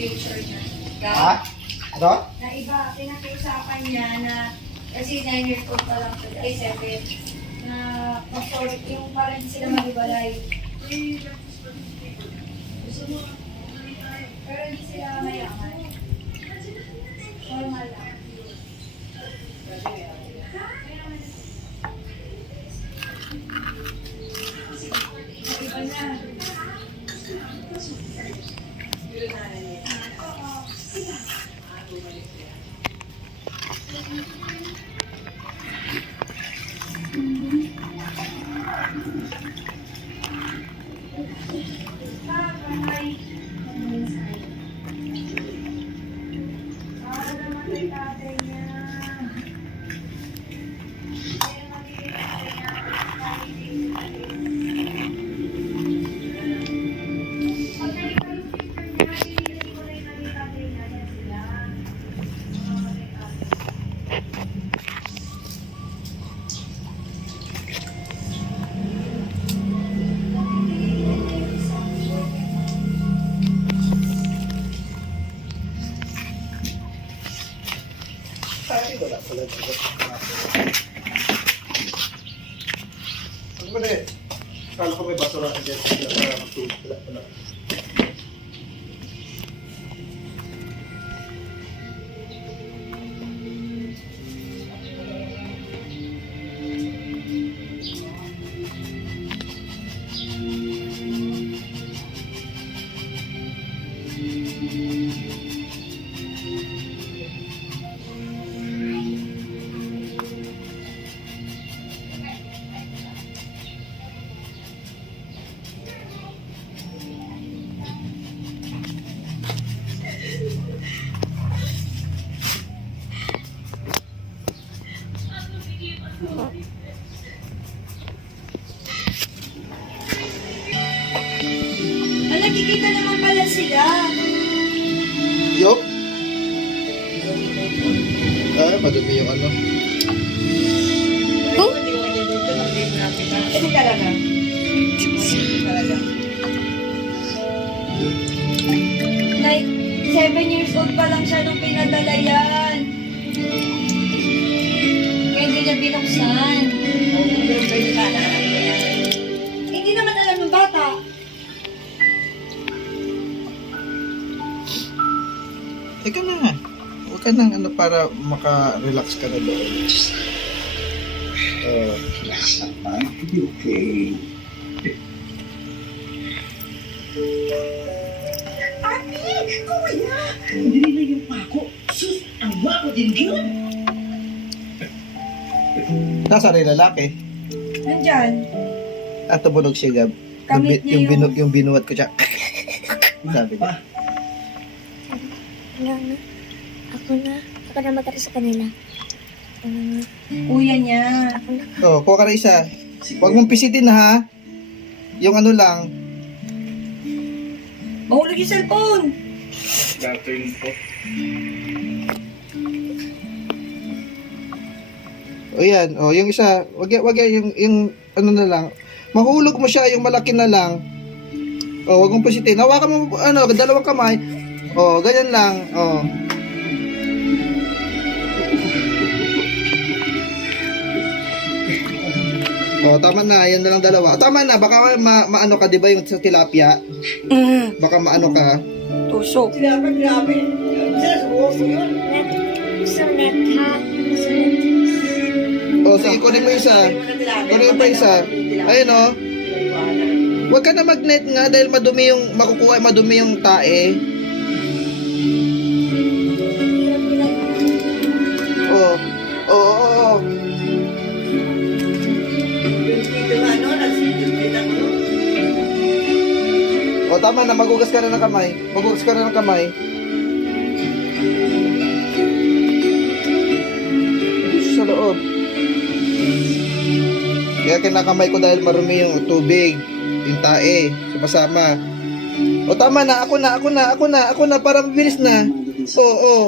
Picture na. Ha? Ano? Na iba, pinag-uusapan niya na kasi 9 years old pa lang sila, ay 7, na mag-forward yung parang sila mag-ibalay. Pero hindi sila mayaman. Normal lang. Iba na. Wala pala dito. Ano ba na eh? Kala ko may basura ka dyan. Wala pala. Nagkikita naman pala sila. Yup. Madumi yung ano. Oh? Ito talaga. Like, 7 years old pa lang siya nung pinadala yan. Kaya hindi niya binuksan. Hindi naman alam ng bata. Teka na. Huwag ka nang ano para maka-relax ka na doon. Okay. Ate! Kuya! Hindi na yung pako. Sus! Ang wapo din yun! Nasaan yung lalaki? Nandyan. At tumunog siya, Gab. Kamit niya Yung binuhat ko siya. Sabi niya. Wala na. Ako na mag-ara sa kanila. Kuya niya. Ako na. Oh, kuha ka na isa. Huwag mong pisitin ha. Yung ano lang. Mahulog yung cellphone. O yan, o yung isa. Wag yan, yung ano na lang. Mahulog mo siya, yung malaki na lang. O, huwag mong pisitin. Hawakan mo, ano, dalawang kamay. O, ganyan lang. O. Oh, tama na. Yan na lang dalawa. Tama na. Baka maano ka, di ba, yung sa tilapia? Baka maano ka. Tusok. Sinabi, grabe. Sila, subukan mo yun. Sulit ha. Sulit. Oh, sige, kunin mo isa. Kunin mo pa isa. Ayun, oh. Huwag ka na magnet nga dahil madumi yung, makukuha, madumi yung tae. Oh. Oo, oo, oo. Dito nga, no? Nagsigitan ko. O, tama na. Magugas ka na ng kamay. Magugas ka na ng kamay. Sa loob. Kaya kinakamay ko dahil marumi yung tubig. Yung tae. Supasama. O, tama na. Ako na. Para mabilis na. Oo, oo.